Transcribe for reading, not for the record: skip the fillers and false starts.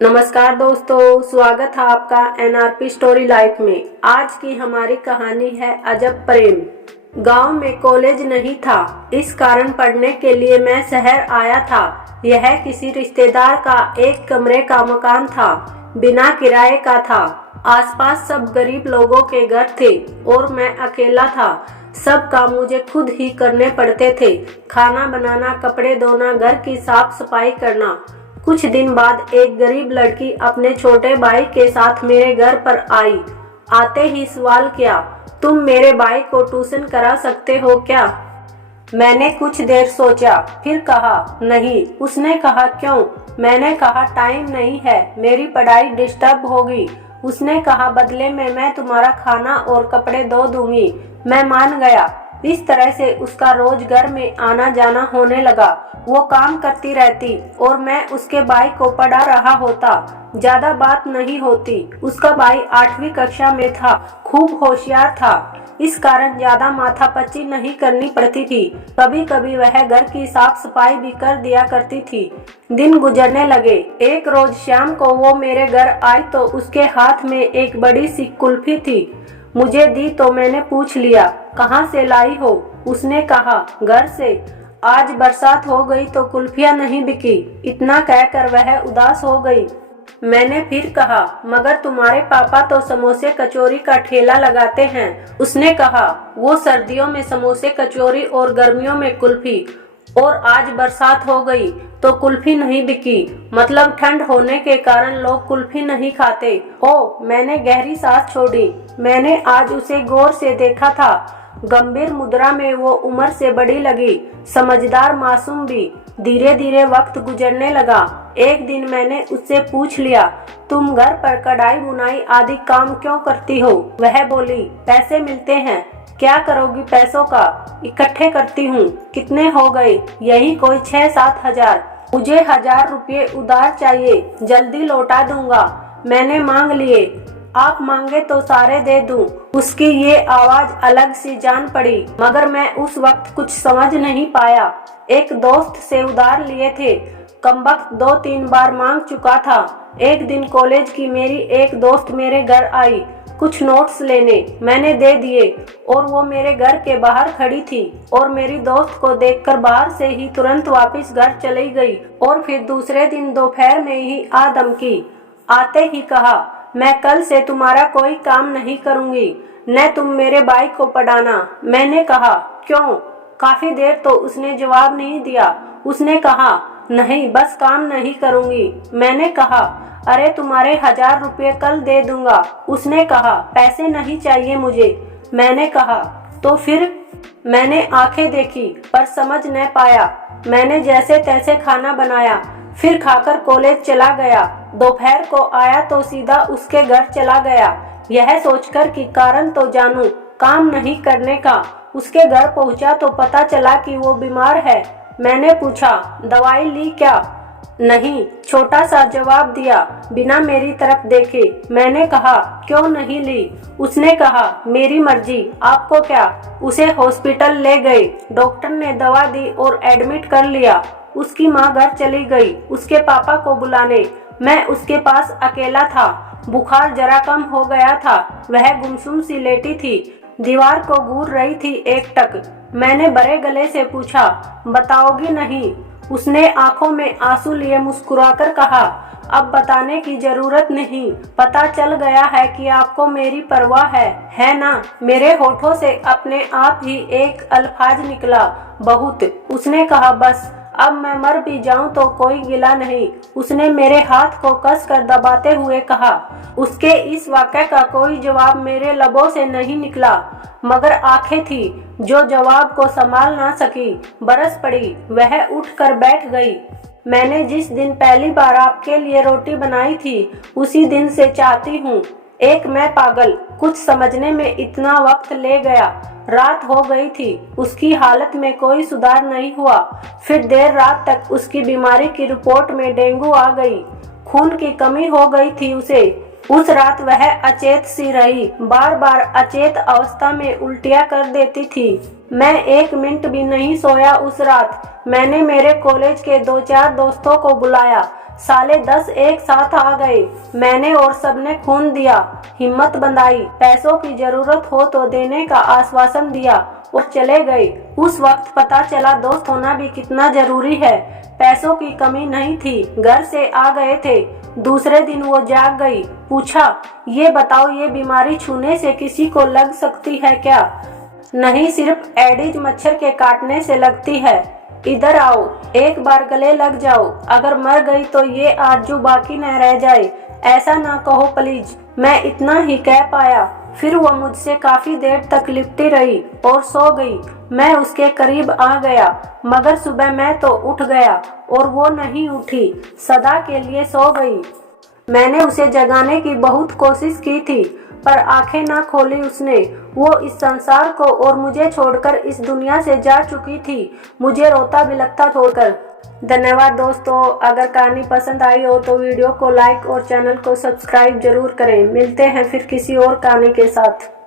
नमस्कार दोस्तों, स्वागत है आपका एनआरपी स्टोरी लाइफ में। आज की हमारी कहानी है अजब प्रेम। गांव में कॉलेज नहीं था, इस कारण पढ़ने के लिए मैं शहर आया था। यह किसी रिश्तेदार का एक कमरे का मकान था, बिना किराए का था। आसपास सब गरीब लोगों के घर थे और मैं अकेला था। सब काम मुझे खुद ही करने पड़ते थे, खाना बनाना, कपड़े धोना, घर की साफ सफाई करना। कुछ दिन बाद एक गरीब लड़की अपने छोटे भाई के साथ मेरे घर पर आई। आते ही सवाल किया, तुम मेरे भाई को ट्यूशन करा सकते हो क्या? मैंने कुछ देर सोचा, फिर कहा नहीं। उसने कहा क्यों? मैंने कहा टाइम नहीं है, मेरी पढ़ाई डिस्टर्ब होगी। उसने कहा बदले में मैं तुम्हारा खाना और कपड़े धो दूंगी। मैं मान गया। इस तरह से उसका रोज घर में आना जाना होने लगा। वो काम करती रहती और मैं उसके भाई को पढ़ा रहा होता। ज्यादा बात नहीं होती। उसका भाई 8वीं कक्षा में था, खूब होशियार था। इस कारण ज्यादा माथापच्ची नहीं करनी पड़ती थी। कभी कभी वह घर की साफ सफाई भी कर दिया करती थी। दिन गुजरने लगे। एक रोज शाम को वो मेरे घर आई तो उसके हाथ में एक बड़ी सी कुल्फी थी। मुझे दी तो मैंने पूछ लिया, कहाँ से लाई हो? उसने कहा घर से। आज बरसात हो गई तो कुल्फियाँ नहीं बिकी। इतना कहकर वह उदास हो गई। मैंने फिर कहा, मगर तुम्हारे पापा तो समोसे कचौरी का ठेला लगाते हैं। उसने कहा, वो सर्दियों में समोसे कचौरी और गर्मियों में कुल्फी। और आज बरसात हो गई तो कुल्फी नहीं बिकी, मतलब ठंड होने के कारण लोग कुल्फी नहीं खाते। ओ, मैंने गहरी सांस छोड़ी। मैंने आज उसे गौर से देखा था। गंभीर मुद्रा में वो उम्र से बड़ी लगी, समझदार, मासूम भी। धीरे धीरे वक्त गुजरने लगा। एक दिन मैंने उससे पूछ लिया, तुम घर पर कढ़ाई बुनाई आदि काम क्यों करती हो? वह बोली, पैसे मिलते हैं। क्या करोगी पैसों का? इकट्ठे करती हूँ। कितने हो गए? यही कोई 6-7 हजार। मुझे 1000 रुपये उधार चाहिए, जल्दी लौटा दूंगा। मैंने मांग लिए। आप मांगे तो सारे दे दूं। उसकी ये आवाज अलग सी जान पड़ी, मगर मैं उस वक्त कुछ समझ नहीं पाया। एक दोस्त से उधार लिए थे, कमबख्त 2-3 बार मांग चुका था। एक दिन कॉलेज की मेरी एक दोस्त मेरे घर आई कुछ नोट्स लेने। मैंने दे दिए और वो मेरे घर के बाहर खड़ी थी और मेरी दोस्त को देखकर बाहर से ही तुरंत वापस घर चली गई और फिर दूसरे दिन दोपहर में ही आ धमकी। आते ही कहा, मैं कल से तुम्हारा कोई काम नहीं करूंगी, न तुम मेरे भाई को पढ़ाना। मैंने कहा क्यों? काफी देर तो उसने जवाब नहीं दिया। उसने कहा नहीं, बस काम नहीं करूंगी। मैंने कहा अरे तुम्हारे 1000 रुपये कल दे दूंगा। उसने कहा पैसे नहीं चाहिए मुझे। मैंने कहा तो फिर? मैंने आंखें देखी पर समझ न पाया। मैंने जैसे तैसे खाना बनाया, फिर खाकर कॉलेज चला गया। दोपहर को आया तो सीधा उसके घर चला गया, यह सोचकर कि कारण तो जानूं काम नहीं करने का। उसके घर पहुंचा तो पता चला कि वो बीमार है। मैंने पूछा, दवाई ली क्या? नहीं, छोटा सा जवाब दिया बिना मेरी तरफ देखे। मैंने कहा क्यों नहीं ली? उसने कहा मेरी मर्जी, आपको क्या। उसे हॉस्पिटल ले गए। डॉक्टर ने दवा दी और एडमिट कर लिया। उसकी माँ घर चली गई उसके पापा को बुलाने। मैं उसके पास अकेला था। बुखार जरा कम हो गया था। वह गुमसुम सी लेटी थी, दीवार को घूर रही थी एकटक। मैंने बड़े गले से पूछा, बताओगी नहीं? उसने आंखों में आंसू लिए मुस्कुराकर कहा, अब बताने की जरूरत नहीं, पता चल गया है कि आपको मेरी परवाह है ना? मेरे होठों से अपने आप ही एक अल्फाज निकला, बहुत। उसने कहा बस, अब मैं मर भी जाऊं तो कोई गिला नहीं। उसने मेरे हाथ को कसकर दबाते हुए कहा। उसके इस वाक्य का कोई जवाब मेरे लबों से नहीं निकला, मगर आंखें थी जो जवाब को संभाल ना सकी। बरस पड़ी। वह उठकर बैठ गई। मैंने जिस दिन पहली बार आपके लिए रोटी बनाई थी, उसी दिन से चाहती हूँ। एक मैं पागल, कुछ समझने में इतना वक्त ले गया। रात हो गई थी। उसकी हालत में कोई सुधार नहीं हुआ। फिर देर रात तक उसकी बीमारी की रिपोर्ट में डेंगू आ गई। खून की कमी हो गई थी उसे। उस रात वह अचेत सी रही, बार बार अचेत अवस्था में उल्टियां कर देती थी। मैं 1 मिनट भी नहीं सोया उस रात। मैंने मेरे कॉलेज के 2-4 दोस्तों को बुलाया, साले 10 एक साथ आ गए। मैंने और सबने खून दिया, हिम्मत बंधाई, पैसों की जरूरत हो तो देने का आश्वासन दिया और चले गए। उस वक्त पता चला दोस्त होना भी कितना जरूरी है। पैसों की कमी नहीं थी, घर से आ गए थे। दूसरे दिन वो जाग गई। पूछा, ये बताओ, ये बीमारी छूने से किसी को लग सकती है क्या? नहीं, सिर्फ एडिज मच्छर के काटने से लगती है। इधर आओ, एक बार गले लग जाओ। अगर मर गई तो ये आरज़ू बाकी न रह जाए। ऐसा ना कहो प्लीज। मैं इतना ही कह पाया। फिर वो मुझसे काफी देर तक लिपटी रही और सो गई। मैं उसके करीब आ गया, मगर सुबह मैं तो उठ गया और वो नहीं उठी, सदा के लिए सो गई। मैंने उसे जगाने की बहुत कोशिश की थी, पर आंखें ना खोली उसने। वो इस संसार को और मुझे छोड़कर इस दुनिया से जा चुकी थी, मुझे रोता बिलखता छोड़कर। धन्यवाद दोस्तों। अगर कहानी पसंद आई हो तो वीडियो को लाइक और चैनल को सब्सक्राइब जरूर करें। मिलते हैं फिर किसी और कहानी के साथ।